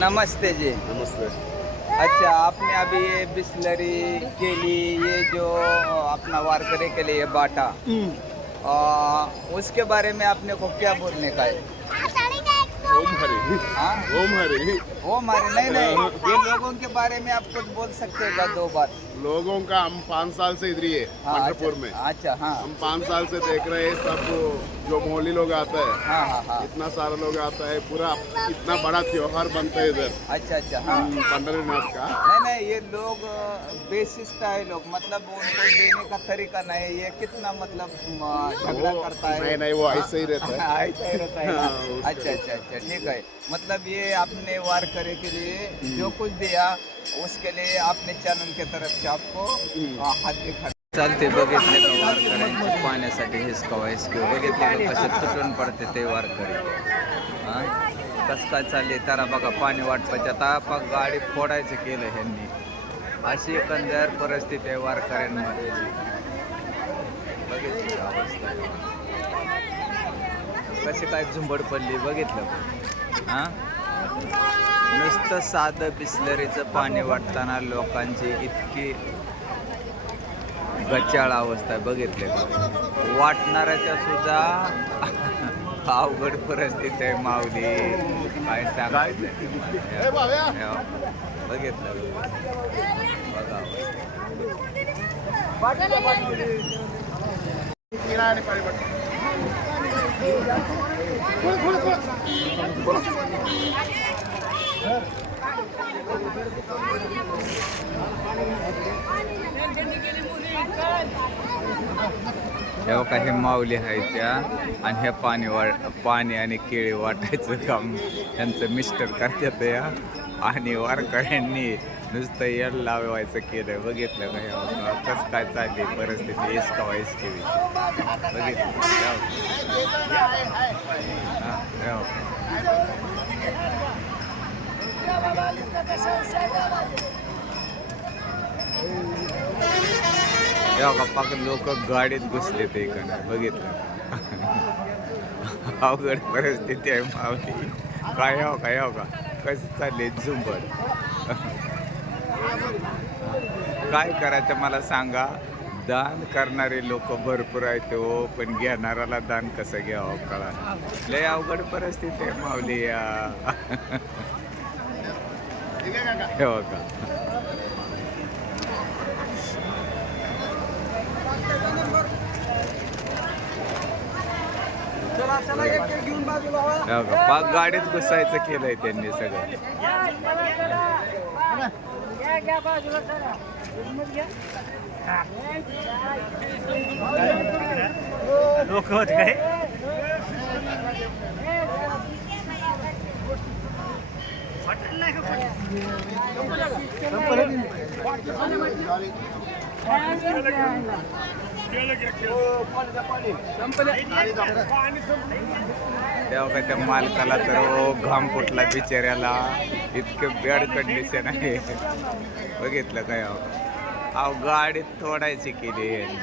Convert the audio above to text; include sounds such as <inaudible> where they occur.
नमस्ते जी। नमस्ते। अच्छा आपने अभी ये बिस्लरी के लिए ये जो अपना वारकरी के लिए बांटा आ, उसके बारे में आपने को क्या बोलने का है? ओम हरि। हाँ? ओम हरि। वो हमारे नहीं नहीं। ये लोगों के बारे में आप कुछ बोल सकते हैं दो बात। लोगों का हम पाँच साल से इधर ही है हाँ, में। अच्छा, अच्छा हाँ। हम पाँच साल से देख रहे हैं सब जो मोहली लोग आता है हाँ हाँ हाँ। इतना सारा लोग आता है पूरा इतना बड़ा त्योहार बनता है इधर। अच्छा अच्छा हाँ। पंडरीनाथ का। नहीं नहीं ये लोग बेसिस्ता है लोग मतलब उनको देने का तरीका नहीं है ये कितना मतलब झगड़ा करता है। नहीं नहीं वो ऐसे ही रहता है। ऐसा ही रहता है? हाँ, अच्छा अच्छा अच्छा ठीक है। मतलब ये आपने वार करे के लिए जो कुछ दिया उसके लिए आपने चॅनल के तरफ से आपको हात दिखा चालते बघितले का वार करायचे पाण्यासाठी हिसकावा हिसके. बघितले का कसे तुटून पडते ते वार करे हां कसं काय चालले त्याला बघा पाणी वाटपायचं आता गाडी फोडायचं केलं ह्यांनी. अशी एकंदर परिस्थिती आहे वारकऱ्यांमध्ये. बघितली अवस्था? कशी काय झुंबड पडली बघितलं? हा नुसतं साधं बिस्लरीचं पाणी वाटताना लोकांची इतकी गचाळ अवस्था आहे बघितले वाटणाऱ्याच्या सुद्धा अवघड परिस्थिती आहे माऊली. काय सांगायचं बाब्या. बघितलं बघा किरा आणि पाणी पडतं. तेव्हा काही माऊली आहेत त्या. आणि हे पाणी वाट पाणी आणि केळी वाटायचं काम त्यांचं मिस्टर करतात या आणि वारकऱ्यांनी नुसतं येड लावायचं केलं. बघितलं का कसं काय चालली परिस्थिती इसकावा इसकेवी बघितलं या हा, लोक गाडीत घुसले ते इकडं बघितलं. <laughs> अवघड परिस्थिती आहे मावली काय हो काय हो का? कसं चालले झुंबर? <laughs> काय करायचं मला सांगा? दान करणारे लोक भरपूर आहेत हो पण घेणाऱ्याला दान कसं घ्यावं कळा. लय अवघड परिस्थिती आहे मावली या. <laughs> हे? पाक गाडीत घुसायचं केलंय त्यांनी सगळं. लोक होत काय? तेव्हा त्या मालकाला तर घाम फुटला बिचाऱ्याला. इतकं बॅड कंडिशन आहे. बघितलं काय हो? अहो अहो गाडीत तोडायची केली यांनी.